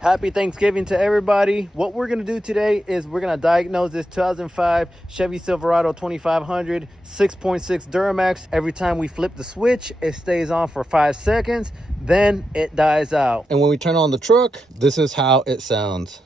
Happy Thanksgiving to everybody. What we're gonna do today is we're gonna diagnose this 2005 Chevy Silverado 2500 6.6 Duramax. Every time we flip the switch, it stays on for 5 seconds, then it dies out. And when we turn on the truck, this is how it sounds.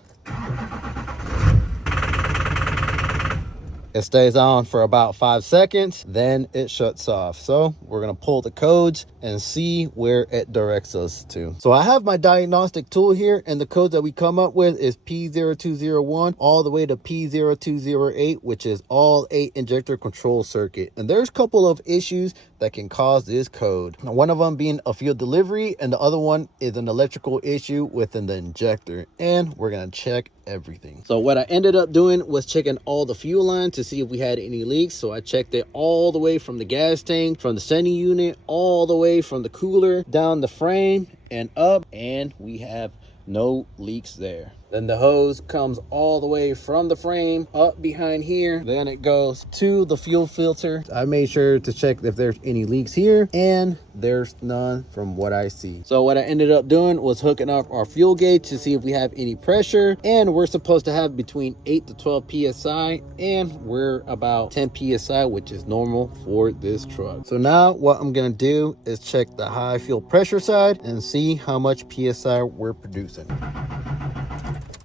It stays on for about 5 seconds, then it shuts off. So we're gonna pull the codes and see where it directs us to. So I have my diagnostic tool here, and the code that we come up with is P0201 all the way to P0208, which is all 8 injector control circuit. And there's a couple of issues that can cause this code. One of them being a fuel delivery, and the other one is an electrical issue within the injector. And we're gonna check everything. So what I ended up doing was checking all the fuel lines to see if we had any leaks. So I checked it all the way from the gas tank, from the sending unit, all the way from the cooler down the frame and up, and we have no leaks there. Then the hose comes all the way from the frame up behind here. Then it goes to the fuel filter. I made sure to check if there's any leaks here, and there's none from what I see. So what I ended up doing was hooking up our fuel gauge to see if we have any pressure, and we're supposed to have between 8 to 12 psi, and we're about 10 psi, which is normal for this truck. So now what I'm gonna do is check the high fuel pressure side and see how much psi we're producing.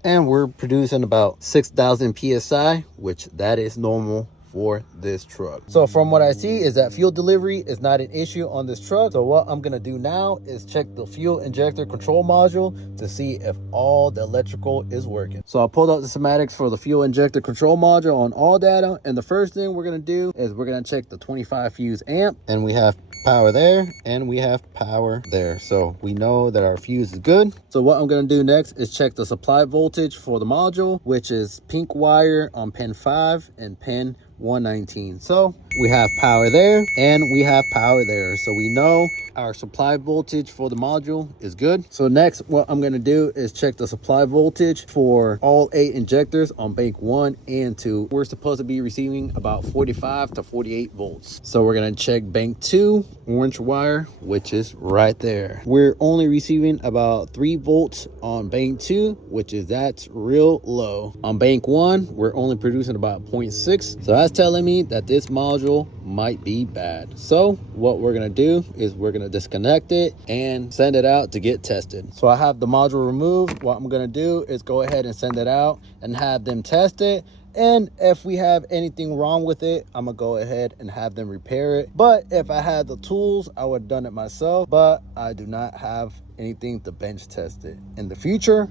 And we're producing about 6,000 psi, which that is normal for this truck. So from what I see is that fuel delivery is not an issue on this truck. So what I'm gonna do now is check the fuel injector control module to see if all the electrical is working. So I pulled out the schematics for the fuel injector control module on all data, and the first thing we're gonna do is we're gonna check the 25 fuse amp, and we have power there and we have power there, so we know that our fuse is good. So what I'm going to do next is check the supply voltage for the module, which is pink wire on pin 5 and pin 119. So we have power there and we have power there, so we know our supply voltage for the module is good. So next what I'm going to do is check the supply voltage for all 8 injectors on bank 1 and 2. We're supposed to be receiving about 45 to 48 volts. So we're going to check bank 2, orange wire, which is right there. We're only receiving about 3 volts on bank 2, which is that's real low. On bank 1 we're only producing about 0.6, so that's telling me that this module might be bad. So what we're going to do is we're going to disconnect it and send it out to get tested. So I have the module removed. What I'm going to do is go ahead and send it out and have them test it, and if we have anything wrong with it, I'm gonna go ahead and have them repair it. But if I had the tools, I would have done it myself, but I do not have anything to bench test it. In the future,